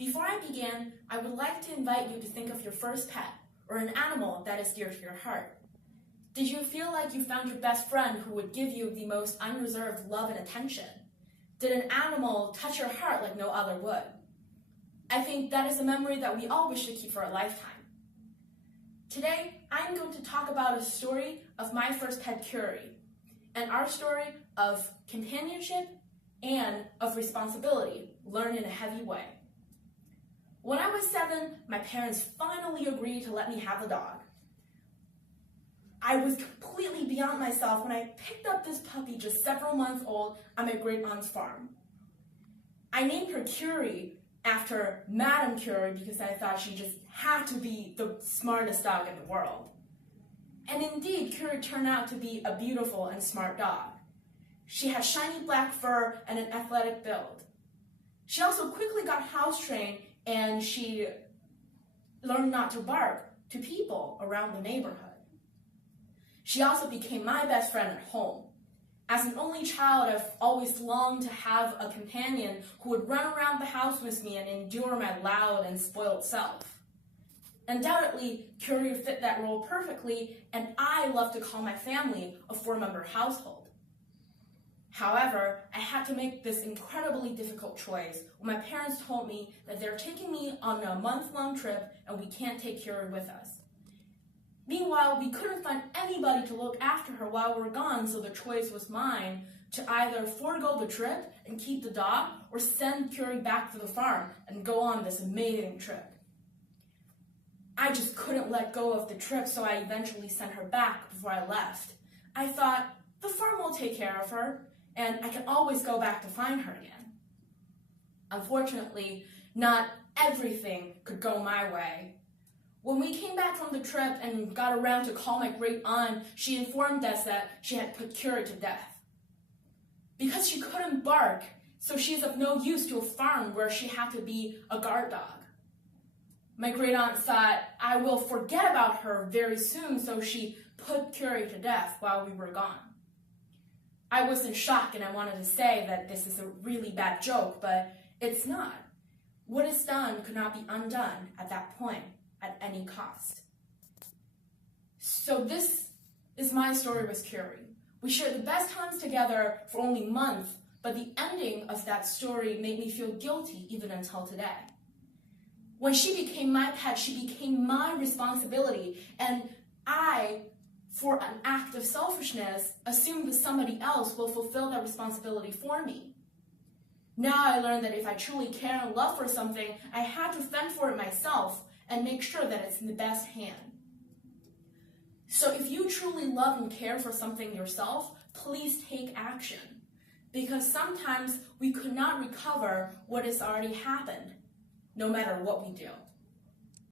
Before I begin, I would like to invite you to think of your first pet, or an animal that is dear to your heart. Did you feel like you found your best friend who would give you the most unreserved love and attention? Did an animal touch your heart like no other would? I think that is a memory that we all wish to keep for a lifetime. Today, I'm going to talk about a story of my first pet, Curie, and our story of companionship and of responsibility learned in a heavy way. When I was 7, my parents finally agreed to let me have a dog. I was completely beyond myself when I picked up this puppy just several months old on my great-aunt's farm. I named her Curie after Madame Curie because I thought she just had to be the smartest dog in the world. And indeed, Curie turned out to be a beautiful and smart dog. She had shiny black fur and an athletic build. She also quickly got house-trained and she learned not to bark to people around the neighborhood. She also became my best friend at home. As an only child, I've always longed to have a companion who would run around the house with me and endure my loud and spoiled self. Undoubtedly, Curie fit that role perfectly, and I love to call my family a 4-member household. However, I had to make this incredibly difficult choice when my parents told me that they're taking me on a month-long trip and we can't take Curie with us. Meanwhile, we couldn't find anybody to look after her while we were gone, so the choice was mine to either forego the trip and keep the dog or send Curie back to the farm and go on this amazing trip. I just couldn't let go of the trip, so I eventually sent her back before I left. I thought, the farm will take care of her, and I can always go back to find her again. Unfortunately, not everything could go my way. When we came back from the trip and got around to call my great-aunt, she informed us that she had put Curie to death. Because she couldn't bark, so she is of no use to a farm where she had to be a guard dog. My great-aunt thought I will forget about her very soon, so she put Curie to death while we were gone. I was in shock and I wanted to say that this is a really bad joke, but it's not. What is done could not be undone at that point, at any cost. So this is my story with Curie. We shared the best times together for only months, but the ending of that story made me feel guilty even until today. When she became my pet, she became my responsibility, and I, for an act of selfishness, assumed that somebody else will fulfill that responsibility for me. Now I learned that if I truly care and love for something, I had to fend for it myself and make sure that it's in the best hand. So if you truly love and care for something yourself, please take action. Because sometimes we could not recover what has already happened, no matter what we do.